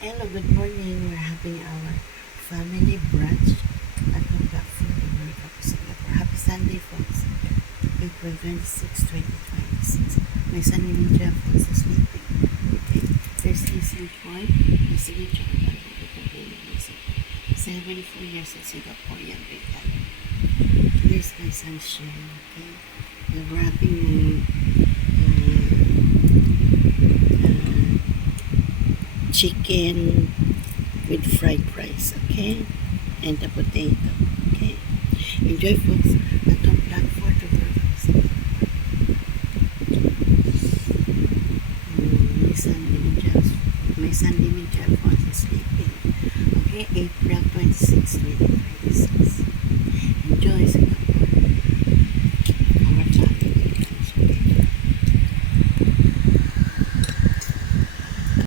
Hello, good morning. We're having our family brunch at the platform in Maricapo, Singapore. Happy Sunday, folks. April 26, 2026. My son and Jeff was sleeping. Okay. There's Easy Point. The signature of the music. 74 years in Singaporean big talent. Here's my son Shane. Okay. We're wrapping chicken with fried rice, okay? And the potato, okay? Enjoy, folks. Atong plan for the works. My son Lim and Jeff was sleeping. Okay, April 26, 2026. Enjoy, Singapore.